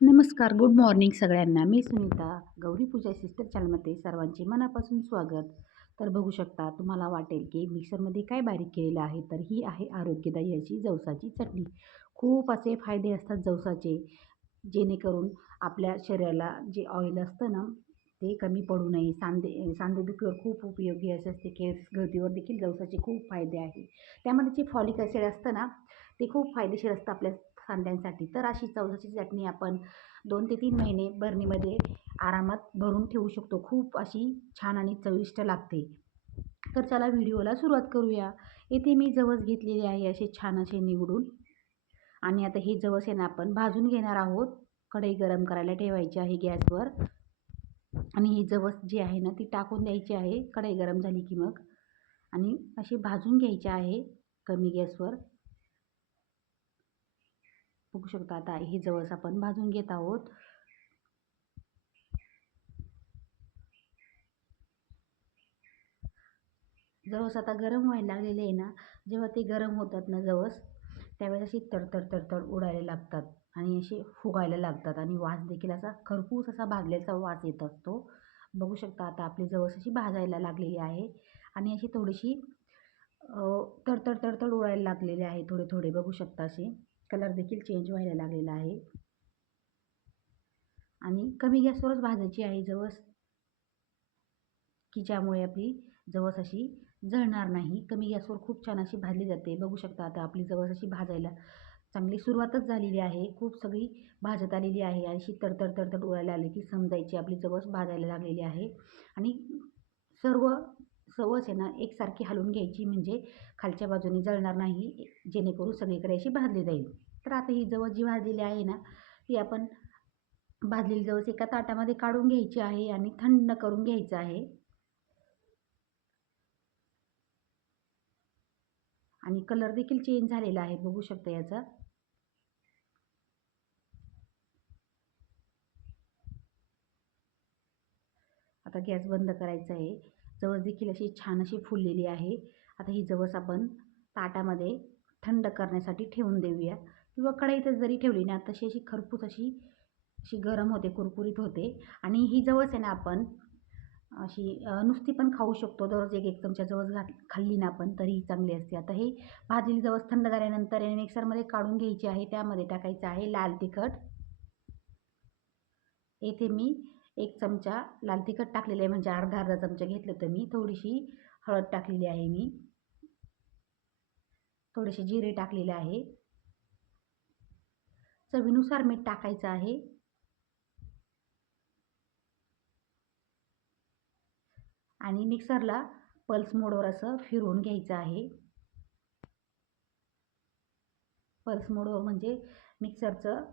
नमस्कार good morning सगळ्यांना. मी सुनीता गौरी पूजा सिस्टर चॅनलमध्ये सर्वांचे मनापासून स्वागत. तर बघू शकता तुम्हाला वाटेल की मिक्सरमध्ये काय बारीक केलेलं आहे तर ही आहे आरोग्यदायी अशी जवसाची चटणी. खूप असे फायदे असतात जवसाचे जेणेकरून आपल्या शरीराला जे ऑइल असतं ना ते कमी पडू नये. सांधे सांधेदुखीवर खूप उपयोगी असे असते. केस गळतीवर देखील जवसाचे खूप फायदे आहे. त्यामध्ये जे फॉलिक ॲसिड असतं ना ते खूप फायदेशीर असतं आपल्या कांद्यांसाठी तर अशी जवसाची चटणी आपण दोन ते तीन महिने बरणीमध्ये आरामात भरून ठेवू शकतो. खूप अशी छान आणि चविष्ट लागते. तर चला व्हिडिओला सुरुवात करूया. येथे मी जवस घेतलेले आहे असे छान असे निवडून. आणि आता हे जवस आहे ना आपण भाजून घेणार आहोत. कढई गरम करायला ठेवायची आहे गॅसवर. आणि ही जवस जी आहे ना ती टाकून द्यायची आहे. कढई गरम झाली की मग. आणि अशी भाजून घ्यायची आहे कमी गॅसवर. बघू शकता आता ही जवळच आपण भाजून घेत आहोत. जवस आता गरम व्हायला लागलेले आहे ना जेव्हा ते गरम होतात ना जवस त्यावेळेस अशी तडतड तडतड उडायला लागतात आणि असे फुगायला लागतात आणि वास देखील असा खरपूस असा भाजल्याचा वास येत असतो. बघू शकता आता आपली जवस अशी भाजायला लागलेली आहे आणि अशी थोडीशी तडतड तडतड उडायला लागलेले आहे थोडे थोडे. बघू शकता असे. कलर देखील चेंज व्हायला लागलेला आहे. आणि कमी गॅसवरच भाजायची आहे जवस की ज्यामुळे आपली जवस अशी जळणार नाही. कमी गॅसवर खूप छान अशी भाजली जाते. बघू शकता आता आपली जवस अशी भाजायला चांगली सुरुवातच झालेली आहे. खूप सगळी भाजत आलेली आहे. अशी तडतड तडतड उडायला आली की समजायची आपली जवस भाजायला लागलेली आहे. आणि सर्व सवस आहे ना एकसारखी हलवून घ्यायची म्हणजे खालच्या बाजूने जळणार नाही जेणेकरून सगळीकडे अशी भाजली जाईल. तर आता ही जवस जी भाजलेली आहे ना ती आपण भाजलेली जवस एका ताटामध्ये काढून घ्यायची आहे आणि थंड करून घ्यायचं आहे. आणि कलर देखील चेंज झालेला आहे बघू शकता याचा. आता गॅस बंद करायचा आहे. जवस देखील अशी छान अशी फुललेली आहे. आता ही जवस आपण ताटामध्ये थंड करण्यासाठी ठेवून देऊया. किंवा कढईतच जरी ठेवली ना तशी अशी खरपूस अशी अशी गरम होते कुरकुरीत होते. आणि ही जवस आहे ना आपण अशी नुसती पण खाऊ शकतो. दररोज एक एक चमचा जवस घात खाल्ली ना आपण तरीही चांगली असते. आता हे भाजलेली जवस थंड झाल्यानंतर मिक्सरमध्ये काढून घ्यायची आहे. त्यामध्ये टाकायचं आहे लाल तिखट. येथे मी एक चमचा लाल तिखट टाकलेलं आहे. म्हणजे अर्धा अर्धा चमचा घेतलं तर मी. थोडीशी हळद टाकलेली आहे मी. थोडेसे जिरे टाकलेले आहे. चवीनुसार मीठ टाकायचं आहे. आणि मिक्सरला पल्स मोडवर असं फिरवून घ्यायचं आहे. पल्स मोडवर म्हणजे मिक्सरचं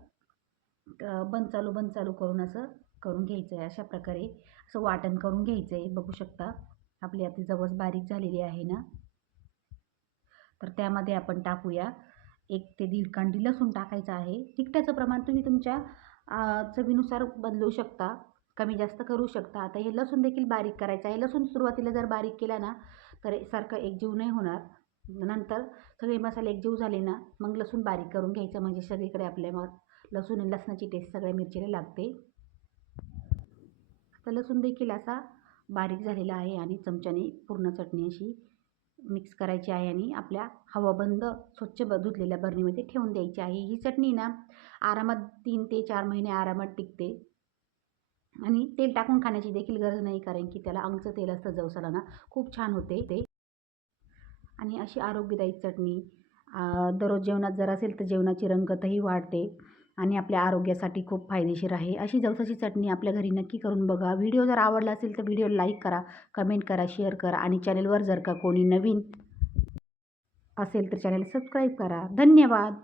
बंद चालू बंद चालू करून असं करून घ्यायचं आहे अशा प्रकारे असं वाटण करून घ्यायचं आहे बघू शकता आपली आता जवस बारीक झालेली आहे ना? तर त्यामध्ये आपण टाकूया. एक ते दीड कांडी लसूण टाकायचं आहे. तिखटाचं प्रमाण तुम्ही तुमच्या चवीनुसार बदलू शकता. कमी जास्त करू शकता. आता हे लसूण देखील बारीक करायचं आहे. लसूण सुरुवातीला जर बारीक केला ना तर सारखं एकजीव नाही होणार. नंतर सगळे मसाले एकजीव झाले ना मग लसूण बारीक करून घ्यायचं. म्हणजे सगळीकडे आपल्या मग लसूण आणि लसणाची टेस्ट सगळ्या मिरचीला लागते. तर लसूण देखील असा बारीक झालेला आहे आणि चमच्याने पूर्ण चटणी अशी मिक्स करायची आहे आणि आपल्या हवाबंद स्वच्छ ब धुतलेल्या बरणीमध्ये ठेवून द्यायची आहे. ही चटणी ना आरामात तीन ते चार महिने आरामात टिकते. आणि तेल टाकून खाण्याची देखील गरज नाही कारण की त्याला अंगचं तेल असतं जवसाला ना खूप छान होते ते. आणि अशी आरोग्यदायी चटणी दररोज जेवणात जर असेल तर जेवणाची रंगतही वाढते. आणि आपल्या आरोग्यासाठी खूप फायदेशीर आहे. अशी जवसाची चटणी आपल्या घरी नक्की करून बघा. व्हिडिओ जर आवडला असेल तर व्हिडिओ लाईक करा कमेंट करा शेअर करा आणि चॅनलवर जर का कोणी नवीन असेल तर चॅनल सबस्क्राईब करा. धन्यवाद!